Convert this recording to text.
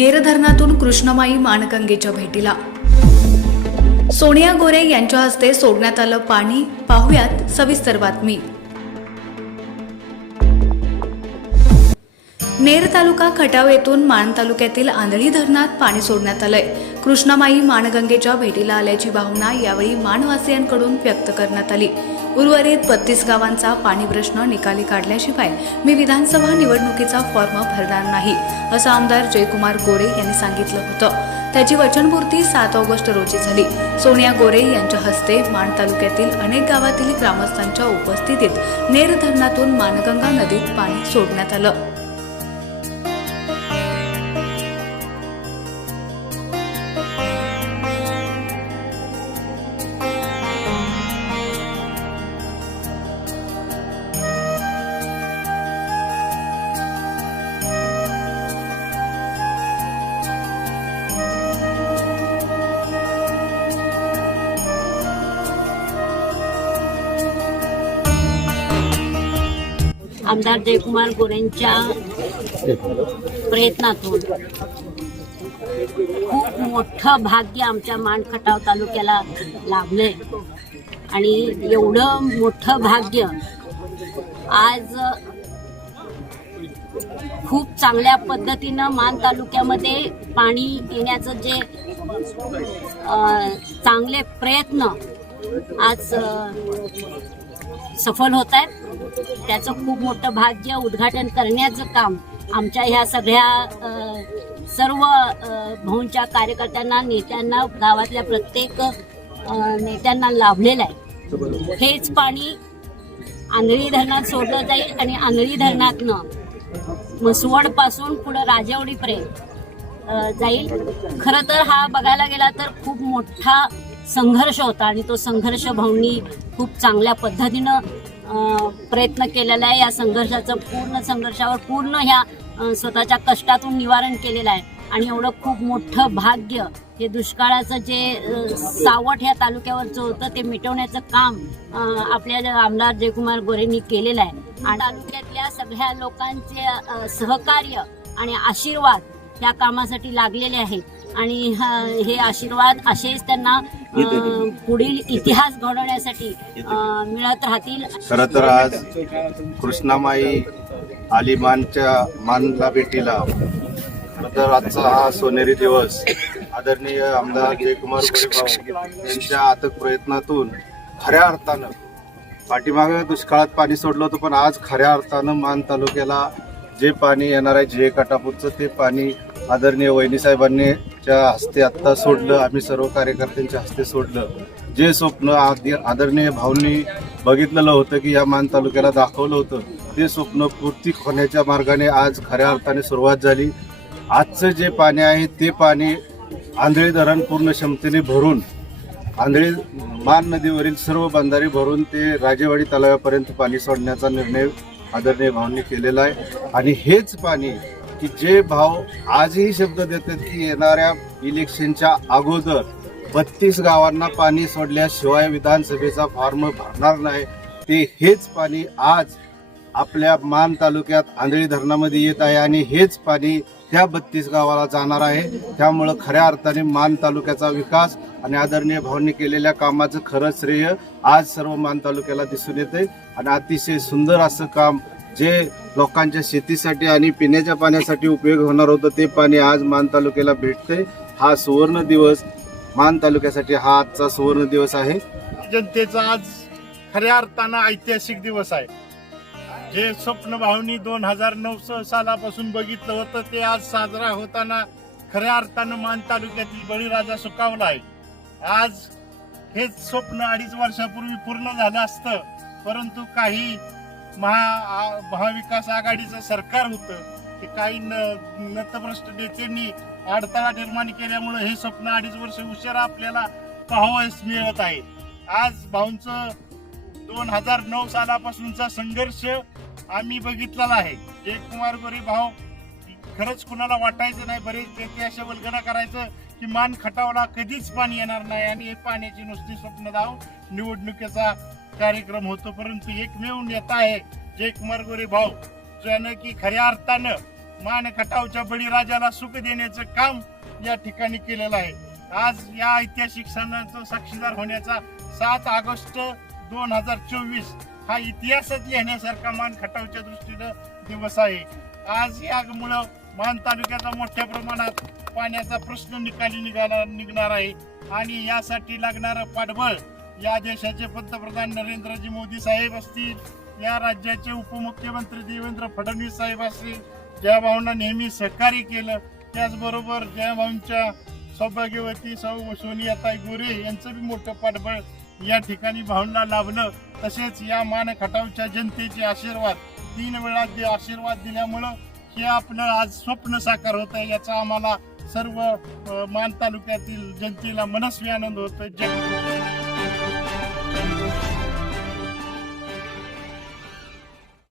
नेर धरणातून कृष्णमाई मानगंगेच्या भेटीला. सोनिया गोरे यांच्या हस्ते सोडण्यात आलं पाणी. पाहुयात सविस्तर बातमी. नेर तालुका खटाव येथून माण तालुक्यातील आंधळी धरणात पाणी सोडण्यात आलंय. कृष्णमाई माणगंगेच्या भेटीला आल्याची भावना यावेळी मानवासियांकडून व्यक्त करण्यात आली. उर्वरित बत्तीस गावांचा पाणी प्रश्न निकाली काढल्याशिवाय मी विधानसभा निवडणुकीचा फॉर्म भरणार नाही असं आमदार जयकुमार गोरे यांनी सांगितलं होतं. त्याची वचनपूर्ती सात ऑगस्ट रोजी झाली. सोनिया गोरे यांच्या हस्ते माण तालुक्यातील अनेक गावातील ग्रामस्थांच्या उपस्थितीत नेर धरणातून मानगंगा नदीत पाणी सोडण्यात आलं. आमदार जयकुमार गोरेंच्या प्रयत्नातून खूप मोठं भाग्य आमच्या मानखटाव तालुक्याला लाभलंय. आणि एवढं मोठं भाग्य आज खूप चांगल्या पद्धतीनं मान तालुक्यामध्ये पाणी येण्याचं जे चांगले प्रयत्न आज सफल होत आहेत. त्याचं खूप मोठं भाग्य उद्घाटन करण्याचं काम आमच्या ह्या सगळ्या सर्व भाऊंच्या कार्यकर्त्यांना नेत्यांना गावातल्या प्रत्येक नेत्यांना लाभलेलं आहे. हेच पाणी आंधळी धरणात सोडलं जाईल आणि आंधळी धरणातनं मसवडपासून पुढं राजेवडीपर्यंत जाईल. खरं तर हा बघायला गेला तर खूप मोठा संघर्ष होता आणि तो संघर्ष भाऊंनी खूप चांगल्या पद्धतीनं प्रयत्न केलेला आहे. या संघर्षाचं पूर्ण संघर्षावर पूर्ण ह्या स्वतःच्या कष्टातून निवारण केलेलं आहे. आणि एवढं खूप मोठं भाग्य हे दुष्काळाचं जे सावट ह्या तालुक्यावरचं होतं ते मिटवण्याचं काम आपल्या आमदार जयकुमार गोरेंनी केलेलं आहे. आणि तालुक्यातल्या सगळ्या लोकांचे सहकार्य आणि आशीर्वाद या कामासाठी लागलेले आहेत. आणि ह- हे आशीर्वाद असेच त्यांना अ, पुढील इतिहास घडवण्यासाठी अ, मिळत राहतील. खरं तर आज कृष्णामाई आली मानच्या मानला भेटीला तर आजचा हा सोनेरी दिवस आदरणीय आमदार जयकुमार यांच्या अथक प्रयत्नातून खऱ्या अर्थानं पाठीमागं दुष्काळात पाणी सोडलं होतं पण आज खऱ्या अर्थानं मान तालुक्याला जे पाणी येणार आहे जे कटापूरचं ते पाणी आदरणीय वहिनी च्या हस्ते आत्ता सोडलं आम्ही सर्व कार्यकर्त्यांच्या हस्ते सोडलं. जे स्वप्न आदि- आदरणीय भाऊंनी बघितलेलं होतं की या मान तालुक्याला दाखवलं होतं ते स्वप्न पूर्ती होण्याच्या मार्गाने आज खऱ्या अर्थाने सुरुवात झाली. आजचं जे पाणी आहे ते पाणी आंधळी धरण पूर्ण क्षमतेने भरून आंधळी मान नदीवरील सर्व बंधारे भरून ते राजेवाडी तलावापर्यंत पाणी सोडण्याचा निर्णय आदरणीय भावांनी केलेलं आहे. आणि हेच पाणी की जे भाव आजही शब्द देतात की येणाऱ्या इलेक्शनच्या अगोदर बत्तीस गावांना पाणी सोडल्याशिवाय विधानसभेचा फॉर्म भरणार नाही ते हेच पाणी आज आपल्या मान तालुक्यात आंधळी धरणामध्ये येत आहे आणि हेच पाणी त्या बत्तीस गावाला जाणार आहे. त्यामुळं खऱ्या अर्थाने मान तालुक्याचा विकास आणि आदरणीय भाऊंनी केलेल्या कामाचं खरं श्रेय आज सर्व मान तालुक्याला दिसून येते आणि अतिशय सुंदर असं काम जे लोकांच्या शेतीसाठी आणि पिण्याच्या पाण्यासाठी उपयोग होणार होतं ते पाणी आज मान तालुक्याला भेटते हा सुवर्ण दिवस मान तालुक्यासाठी हा आजचा सुवर्ण दिवस आहे. जनतेचा आज खऱ्या अर्थानं ऐतिहासिक दिवस आहे. जे स्वप्न भावनी दोन हजार नऊ सालापासून बघितलं होतं ते आज साजरा होताना खऱ्या अर्थानं मान तालुक्यातील बळीराजा सुकावला आहे. आज हेच स्वप्न अडीच वर्षापूर्वी पूर्ण झालं असतं परंतु काही महा आ- महाविकास आघाडीचं सरकार होतं ते काही न नतभ्रष्ट नेत्यांनी अडथळा निर्माण केल्यामुळे हे स्वप्न अडीच वर्ष उशिरा आपल्याला पाहावयास मिळत आहे. आज भाऊंचं दोन हजार नऊ सालापासूनचा संघर्ष आम्ही बघितलेला आहे. जयकुमार गोरे भाऊ खरंच कुणाला वाटायचं नाही बरेच नेते अशा वल्गना करायचं की मान खटावला कधीच पाणी येणार नाही आणि हे पाण्याची नुसती स्वप्न धाव निवडणुकीचा कार्यक्रम होतो परंतु एकमेव नेता आहे जयकुमार गोरे भाऊ ज्यानं की खऱ्या अर्थानं मान खटावच्या बळीराजाला सुख देण्याचं काम या ठिकाणी केलेलं आहे. आज या ऐतिहासिक सणाचा साक्षीदार होण्याचा सात ऑगस्ट दोन हजार चोवीस हा इतिहासच लिहिण्यासारखा मान खटावच्या दृष्टीनं दिवस आहे. आज यामुळं मान तालुक्याचा मोठ्या प्रमाणात पाण्याचा प्रश्न निकाली निघाला निघणार आहे. आणि यासाठी लागणारं पाठबळ या देशाचे पंतप्रधान नरेंद्रजी मोदी साहेब असतील या राज्याचे उपमुख्यमंत्री देवेंद्र फडणवीस साहेब असतील ज्या भाऊंना नेहमी सहकार्य केलं त्याचबरोबर ज्या भाऊंच्या सौभाग्यवती सौ सोनियाताई गोरे यांचं बी मोठं पाठबळ या ठिकाणी भावना लाभलं. तसेच या मान खटावच्या जनतेचे आशीर्वाद तीन वेळा जे आशीर्वाद दिल्यामुळं हे आपलं आज स्वप्न साकार होत आहे याचा आम्हाला सर्व मान तालुक्यातील जनतेला मनस्वी आनंद होतोय. जय